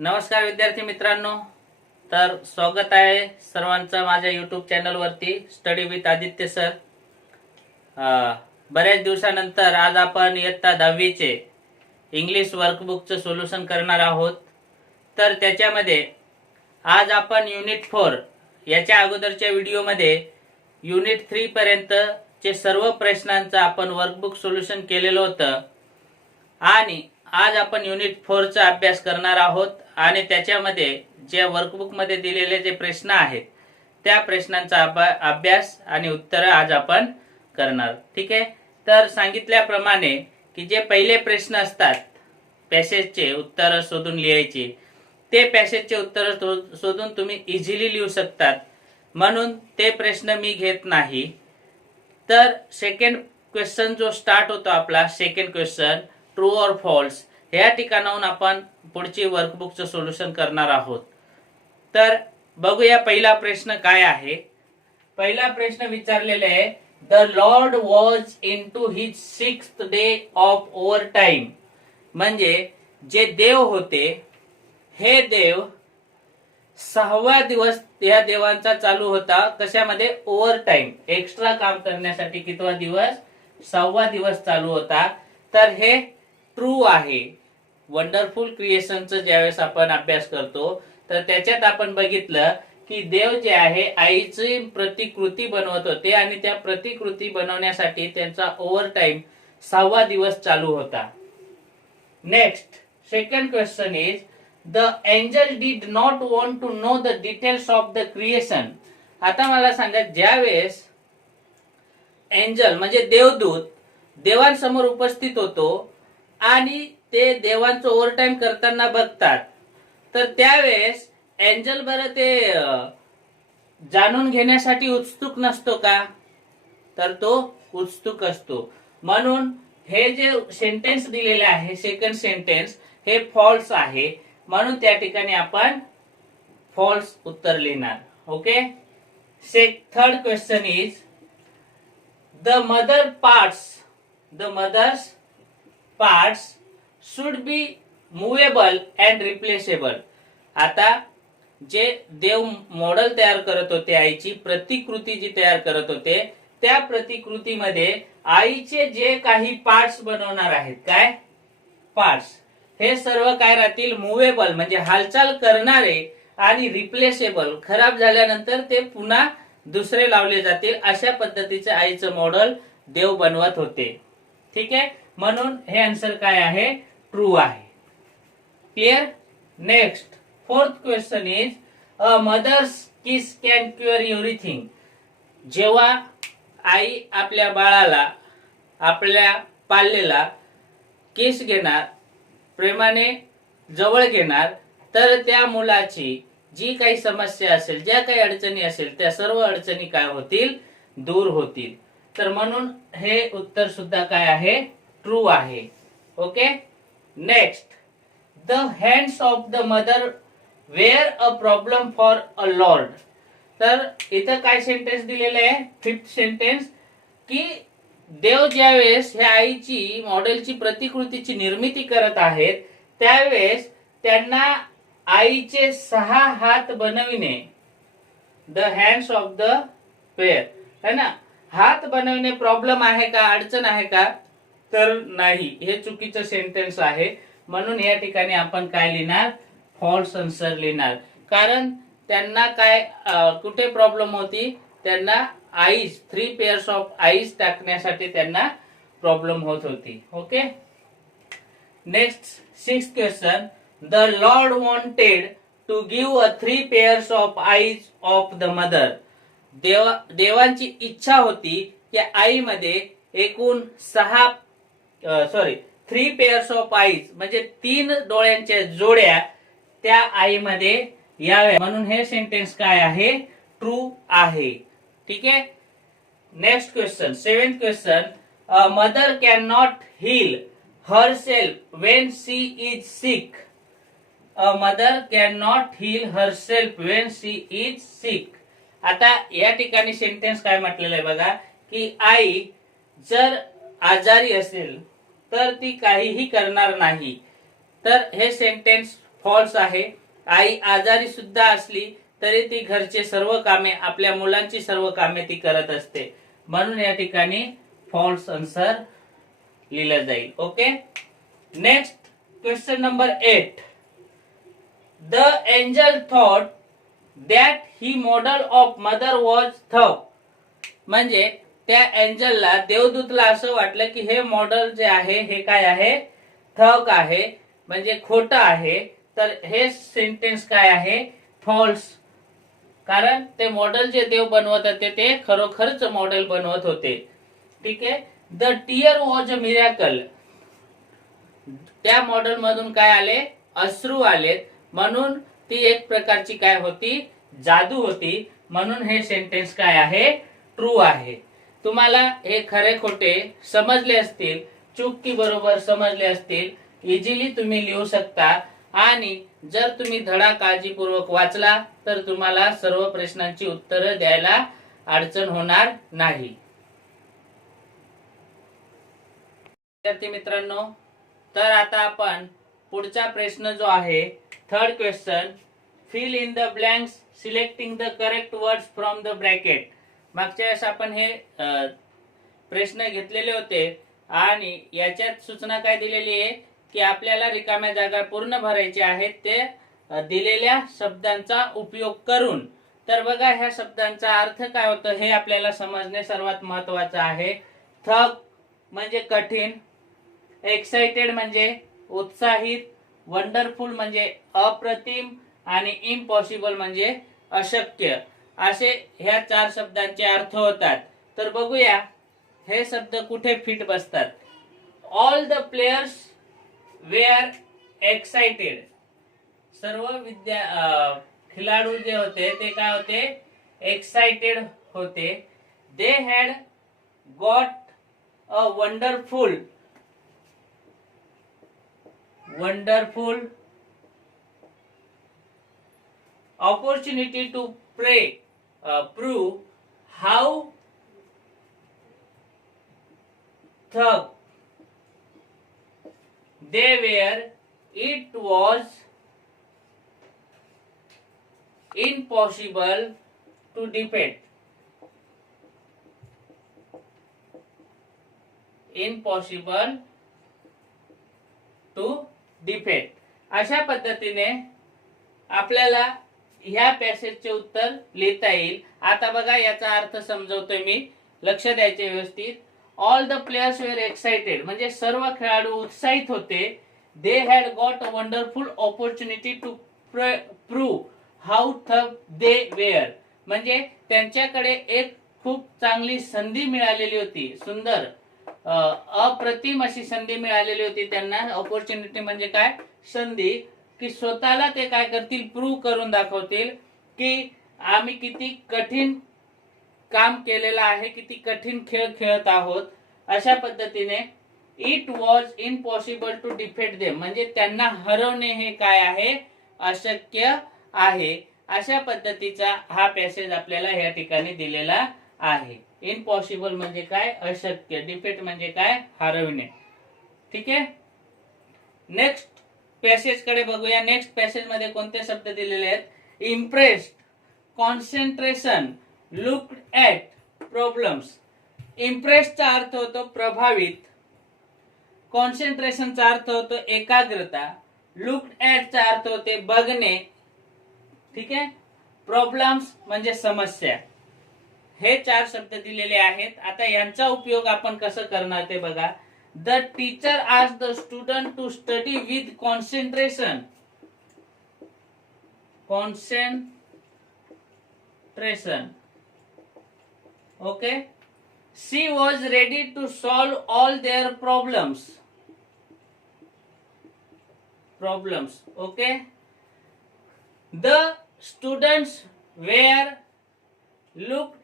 नमस्कार विद्यार्थी मित्रांनो, तर स्वागत आहे सर्वांचं माझ्या यूट्यूब चॅनलवरती स्टडी विथ आदित्य सर। बऱ्याच दिवसानंतर आज आपण इयत्ता 10वीचे इंग्लिश वर्कबुकचं सोल्युशन करणार आहोत। तर त्याच्यामध्ये आज आपण युनिट 4 याच्या अगोदरच्या व्हिडिओमध्ये युनिट 3 पर्यंतचे सर्व प्रश्नांचं आपण वर्कबुक सोल्युशन केलेलं होतं आणि आज आपण युनिट 4 चा अभ्यास करणार आहोत आणि त्याच्यामध्ये जे वर्कबुक मध्ये दिलेले जे प्रश्न आहेत त्या प्रश्नांचा अभ्यास आणि उत्तर आज आपण करणार। ठीक आहे, तर सांगितल्याप्रमाणे की जे पहिले प्रश्न असतात पॅसेजचे उत्तर शोधून लिहायचे, ते पॅसेजचे उत्तर शोधून तुम्ही इझिली लिहू शकतात, म्हणून ते प्रश्न मी घेत नाही। तर सेकंड क्वेश्चन जो स्टार्ट होतो आपला, सेकंड क्वेश्चन ट्रू और फॉल्स, या ठिकाणाहून आपण पुढची वर्कबुकचं सोल्युशन करणार आहोत। तर बघूया पहिला प्रश्न काय आहे। पहिला प्रश्न विचारलेला आहे, the Lord was into his 6th day of over time, म्हणजे जे देव होते हे देव 6वा दिवस या देवांचा चालू होता कशामध्ये, ओव्हर टाइम, एक्स्ट्रा काम करण्यासाठी कितवा दिवस, 6वा दिवस चालू होता। तर हे ट्रू आहे। वंडरफुल क्रिएशनचं ज्यावेळेस आपण अभ्यास करतो तर त्याच्यात आपण बघितलं की देव जे आहे आईची प्रतिकृती बनवत होते आणि त्या प्रतिकृती बनवण्यासाठी त्यांचा ओव्हर टाइम 6वा दिवस चालू होता। Next second question is, the angel did not want to know the details of the creation. आता मला सांगा, ज्यावेळेस एंजल म्हणजे देवदूत देवांसमोर उपस्थित होतो आणि ते देवांचं ओव्हरटाइम करताना बघतात, तर त्यावेळेस एंजल बरं ते जाणून घेण्यासाठी उत्सुक नसतो का, तर तो उत्सुक असतो। म्हणून हे जे सेंटेन्स दिलेले आहे सेकंड सेंटेन्स हे फॉल्स आहे, म्हणून त्या ठिकाणी आपण फॉल्स उत्तर लिहिणार। Okay, third question is, the mother's parts should be movable and replaceable. आता जे देव मॉडेल तयार करत होते, आईची प्रतिकृती जी तयार करत होते, त्या प्रतिकृतीमध्ये आईचे जे काही पार्ट्स बनवणार आहेत, काय पार्ट्स, हे सर्व काय राहतील, मूवेबल म्हणजे हालचाल करणारे आणि रिप्लेसेबल, खराब झाल्यानंतर ते पुन्हा दुसरे लावले जातील, अशा पद्धतीचे आईचं मॉडेल देव बनवत होते। ठीक आहे, म्हणून हे आन्सर काय आहे, ट्रू आहे। Clear. Next fourth question is, a mother's kiss can cure everything. जेव्हा आई आपल्या बाळाला, आपल्या पाल्लेला किस घेणार, प्रेमाने जवळ घेणार, तर त्या मुलाची जी काही समस्या असेल, ज्या काही अडचणी असेल, त्या सर्व अडचणी काय होतील, दूर होतील। तर म्हणून हे उत्तर सुद्धा काय आहे, ट्रू आहे। Okay, next, the hands of the mother were a problem for a lord. तर इथं काय सेंटेन्स दिलेलं आहे, फिफ्थ सेंटेन्स, की देव ज्यावेळेस ह्या आईची मॉडेलची प्रतिकृतीची निर्मिती करत आहेत त्यावेळेस त्यांना आईचे 6 हात बनविणे, the hands of the pair, है ना, हात बनविणे प्रॉब्लेम आहे का, अडचण आहे का, तर नाही, हे चुकीचं सेंटेन्स आहे। म्हणून या ठिकाणी आपण काय लिहिणार, फॉल्स आन्सर लिहिणार, कारण त्यांना काय कुठे प्रॉब्लेम होती, त्यांना आईज 3 पेअर्स ऑफ आईज टाकण्यासाठी त्यांना प्रॉब्लेम होत होती। Okay, next sixth question, the lord wanted to give 3 pairs of eyes of the mother. देवांची इच्छा होती की आईमध्ये एकूण 3 पेअर्स ऑफ आईज म्हणजे 3 डोळ्यांच्या जोड्या त्या आईमध्ये याव्या, म्हणून हे सेंटेन्स काय आहे, ट्रू आहे। ठीक आहे, next question seventh question, a mother can not heal herself when she is sick. A mother cannot heal herself when she is sick. आता या ठिकाणी सेंटेन्स काय म्हटलेलं आहे बघा, की आई जर आजारी असेल तर ती काहीही करणार नाही, तर हे सेंटेन्स फॉल्स आहे. आई आजारी सुद्धा असली तरी ती घरचे सर्व कामे, आपल्या मुलांची सर्व कामे ती करत असते. म्हणून या ठिकाणी फॉल्स आन्सर लिहिलं जाईल. Okay. Next question number 8. The angel thought that he model of mother was थक. म्हणजे त्या एंजलला, देवदूतला असं वाटलं की हे मॉडेल जे आहे हे काय आहे, थक आहे, म्हणजे खोटं आहे. तर हे सेंटेन्स काय आहे, फॉल्स. कारण ते मॉडेल जे देव बनवत होते ते खरोखरच मॉडेल बनवत होते. ठीक आहे. The tear was a miracle. त्या मॉडेल मधून काय आले, अश्रू आले. म्हणून ती एक प्रकारची काय होती, जादू होती. म्हणून हे सेंटेन्स काय आहे, ट्रू आहे. तुम्हाला हे खरे खोटे समजले असतील, चूक की बरोबर समजले असतील, इझिली तुम्ही लिहू शकता. आणि जर तुम्ही धडा काळजीपूर्वक वाचला तर तुम्हाला सर्व प्रश्नांची उत्तरं द्यायला अडचण होणार नाही. विद्यार्थी मित्रांनो, तर आता आपण पुढचा प्रश्न जो आहे, third question, fill in the blanks selecting the correct words from the bracket. मागच्या वेळेस आपण हे प्रश्न घेतलेले होते आणि याच्यात सूचना काय दिलेली आहे की आपल्याला रिकाम्या जागा पूर्ण भरायच्या आहेत, ते दिलेल्या शब्दांचा उपयोग करून. तर बघा, ह्या शब्दांचा अर्थ काय होतं हे आपल्याला समजणे सर्वात महत्वाचं आहे. थक म्हणजे कठीण, एक्साइटेड म्हणजे उत्साहित, वंडरफुल म्हणजे अप्रतिम आणि इम्पॉसिबल म्हणजे अशक्य, असे ह्या 4 शब्दांचे अर्थ होतात. तर बघूया हे शब्द कुठे फिट बसतात. All the players were excited. सर्व खिलाडू जे होते ते काय होते, एक्साइटेड होते. They had got a wonderful opportunity to prove how thug they were. It was impossible to defeat. Impossible to defeat. अशा पद्धतीने आपल्याला ह्या पॅसेजचे उत्तर लिहिता येईल. आता बघा, याचा अर्थ समजवतोय मी, लक्ष द्यायचे व्यवस्थित. All the players were excited म्हणजे सर्व खेळाडू उत्साहित होते. They had got a wonderful opportunity to prove how tough they were म्हणजे त्यांच्याकडे एक खूप चांगली संधी मिळालेली होती. सुंदर, अप्रतिम अशी संधी मिळालेली होती त्यांना. ऑपॉर्च्युनिटी म्हणजे काय, संधी, की स्वतःला ते काय करतील, प्रूव्ह करून दाखवतील की आम्ही किती कठीण काम केलेलं आहे, किती कठीण खेळ खेळत आहोत. अशा पद्धतीने it was impossible to defeat them म्हणजे त्यांना हरवणे हे काय आहे, अशक्य आहे. अशा पद्धतीचा हा पॅसेज आपल्याला या ठिकाणी दिलेला आहे. इम्पॉसिबल म्हणजे काय, अशक्य. डिफीट म्हणजे काय, हरवणे. ठीक आहे. नेक्स्ट पॅसेज कडे बघूया. नेक्स्ट पॅसेज मध्ये कोणते शब्द दिलेले आहेत, impressed, concentration, looked at, problems. इम्प्रेसचा अर्थ होतो प्रभावित, कॉन्सन्ट्रेशनचा अर्थ होतो एकाग्रता, लुक्ड ऍटचा अर्थ होते बघणे. ठीक आहे. प्रॉब्लेम्स म्हणजे समस्या. हे 4 शब्द दिलेले आहेत. आता यांचा उपयोग आपण कसं करणार ते बघा. The teacher asked the student to study with concentration. Okay. She was ready to solve all their problems. Okay. The students were looked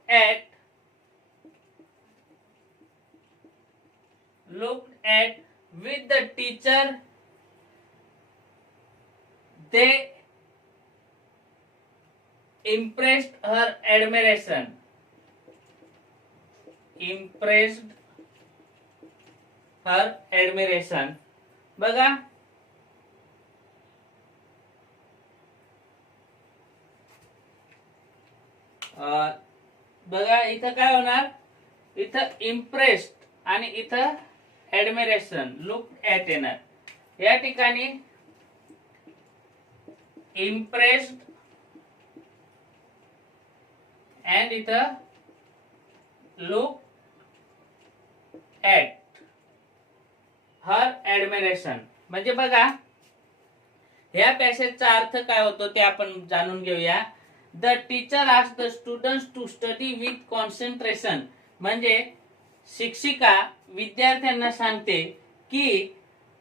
at with the teacher. They impressed her admiration. बघा, बघा इथं काय होणार, इथं impressed आणि इथं ऍडमिरेशन look at येणार। या ठिकाणी इम्प्रेस्ड अँड इथं लुक ऍट हर ऍडमिरेशन। म्हणजे बघा ह्या पॅसेजचा अर्थ काय होतो ते आपण जाणून घेऊया। The teacher asked the students to study with concentration, म्हणजे शिक्षिका विद्यार्थ्यांना सांगते की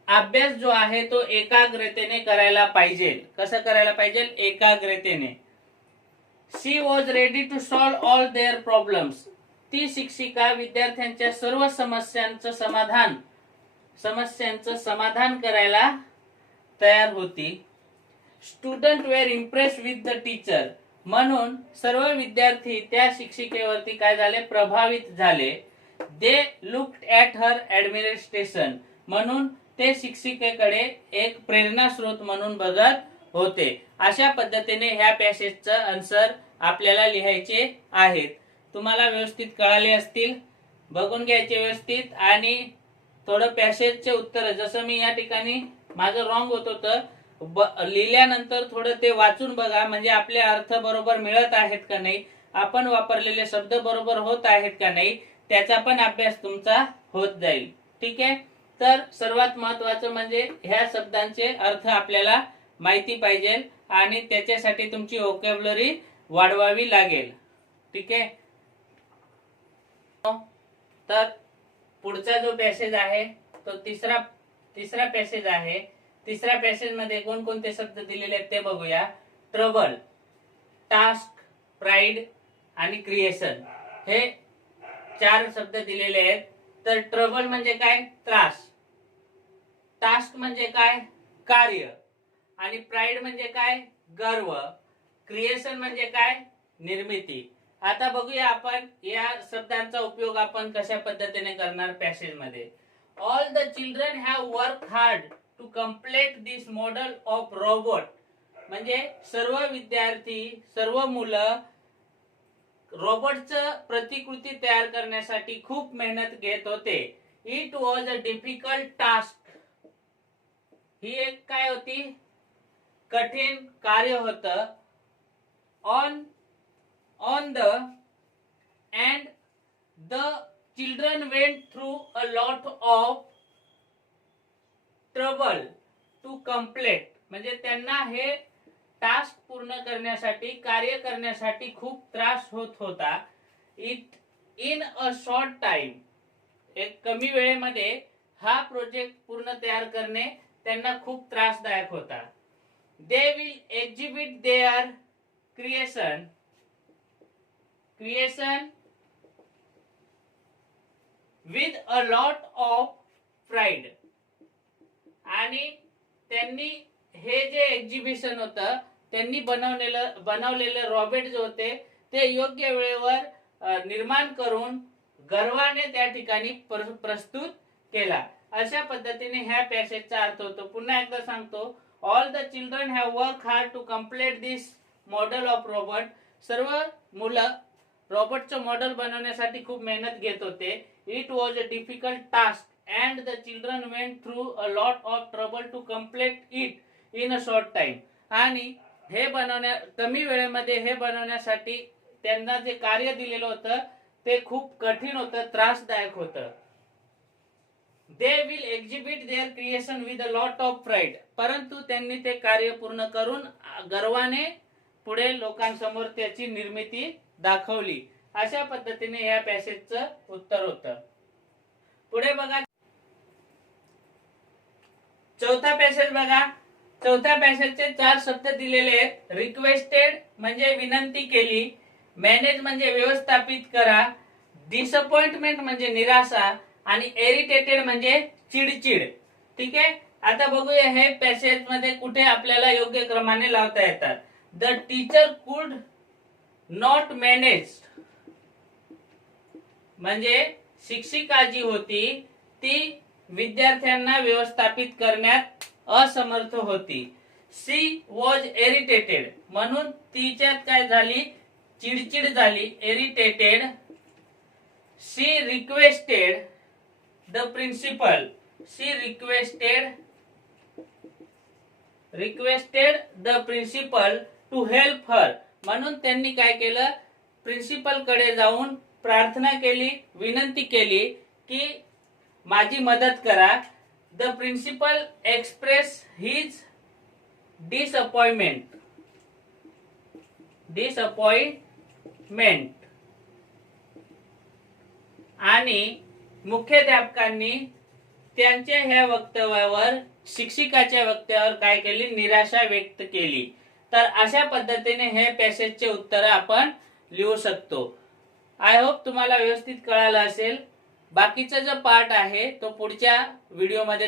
अभ्यास जो आहे तो एकाग्रतेने करायला पाहिजे। कसं करायला पाहिजे? एकाग्रतेने। She was ready to solve all their problems, ती शिक्षिका विद्यार्थ्यांच्या सर्व समस्यांचं समाधान करायला तयार होती। Student were impress with the teacher, म्हणून सर्व विद्यार्थी त्या शिक्षिकेवरती काय झाले? प्रभावित झाले। They looked at her administration, म्हणून ते शिक्षिकेकडे एक प्रेरणा स्रोत म्हणून बघत होते। अशा पद्धतीने ह्या पॅसेजचं आन्सर आपल्याला लिहायचे आहेत। तुम्हाला व्यवस्थित कळाले असतील, बघून घ्यायचे व्यवस्थित आणि थोडं पॅसेजचे उत्तर, जसं मी या ठिकाणी माझं रॉंग होत होतं, लिहिल्यानंतर थोडं ते वाचून बघा, म्हणजे आपले अर्थ बरोबर मिळत आहेत का नाही, आपण वापरलेले शब्द बरोबर होत आहेत का नाही, त्याचा पण अभ्यास तुमचा होत जाईल। ठीक आहे, तर सर्वात महत्वाचं म्हणजे ह्या शब्दांचे अर्थ आपल्याला माहिती पाहिजे आणि त्याच्यासाठी तुमची व्होकॅब्युलरी वाढवावी लागेल। ठीक आहे, तर पुढचा जो पॅसेज आहे तो तिसरा पॅसेज आहे। तिसऱ्या पॅसेज मध्ये कोणकोणते शब्द दिलेले आहेत ते बघूया। ट्रबल, टास्क, प्राइड आणि क्रिएशन, हे 4 शब्द दिलेले आहेत। तर ट्रबल म्हणजे काय? त्रास। टास्क म्हणजे काय? कार्य। आणि प्राइड म्हणजे काय? गर्व। क्रिएशन म्हणजे काय? निर्मिती। आता बघूया आपण या शब्दांचा उपयोग आपण कशा पद्धतीने करणार पॅसेज मध्ये। All the children have work hard to complete this model of robot, म्हणजे सर्व विद्यार्थी, सर्व मुलं रोबोटचं प्रतिकृती तयार करण्यासाठी खूप मेहनत घेत होते। It was a difficult task, ही एक काय होती? कठीण कार्य होतं। on the and the children went through a lot of trouble to complete, म्हणजे त्यांना हे टास्क पूर्ण करण्यासाठी, कार्य करण्यासाठी खूप त्रास होत होता। It in a short time, एक कमी वेळेमध्ये हा प्रोजेक्ट पूर्ण तयार करणे त्यांना खूप त्रासदायक होता। They will exhibit their creation with a lot of pride, आणि त्यांनी हे जे एक्झिबिशन होतं, त्यांनी बनवलेलं रॉबोट जे होते ते योग्य वेळेवर निर्माण करून गर्वाने त्या ठिकाणी प्रस्तुत केला। अशा पद्धतीने ह्या पॅसेजचा अर्थ होतो। पुन्हा एकदा सांगतो, all the children have work hard to complete this model of robot, सर्व मुलं रोबोटचं मॉडेल बनवण्यासाठी खूप मेहनत घेत होते। It was a difficult task and the children went through a lot of trouble to complete it in a short time, आणि हे कमी वेळेमध्ये हे बनवण्यासाठी त्यांना जे कार्य दिलेलं होतं ते खूप कठीण होतं, त्रासदायक होतं। They will exhibit their creation with a lot of pride, परंतु त्यांनी ते कार्य पूर्ण करून गर्वाने पुढे लोकांसमोर त्याची निर्मिती दाखवली। अशा पद्धतीने या पॅसेजचं उत्तर होतं। पुढे बघा, चौथा पॅसेज बघा। चौथ्या पॅसेजचे 4 शब्द दिलेले आहेत। रिक्वेस्टेड म्हणजे विनंती केली, मॅनेज म्हणजे व्यवस्थापित करा, डिसअपॉइंटमेंट म्हणजे निराशा, आणि इरिटेटेड म्हणजे चिडचिड। ठीक आहे, आता बघूया हे पॅसेज मध्ये कुठे आपल्याला योग्य क्रमाने लावता येतात। द टीचर कुड नॉट मॅनेज, म्हणजे शिक्षिका जी होती ती विद्यार्थ्यांना व्यवस्थापित करण्यात असमर्थ होती। शी वॉज इरिटेटेड, म्हणून तिच्यात काय झाली? चिडचिड झाली, irritated, she requested the principal, she requested the principal to help her. म्हणून त्यांनी काय केलं, प्रिन्सिपल कडे जाऊन प्रार्थना केली, विनंती केली की माझी मदत करा. The principal express his disappointment आणि मुख्याध्यापकांनी त्यांच्या ह्या वक्तव्यावर, शिक्षिकाच्या वक्तव्यावर काय केली, निराशा व्यक्त केली. तर अशा पद्धतीने हे पॅसेजचे उत्तर आपण लिहू शकतो. आय होप तुम्हाला व्यवस्थित कळालं असेल. बाकीचा जो पार्ट आहे तो पुढच्या व्हिडिओमध्ये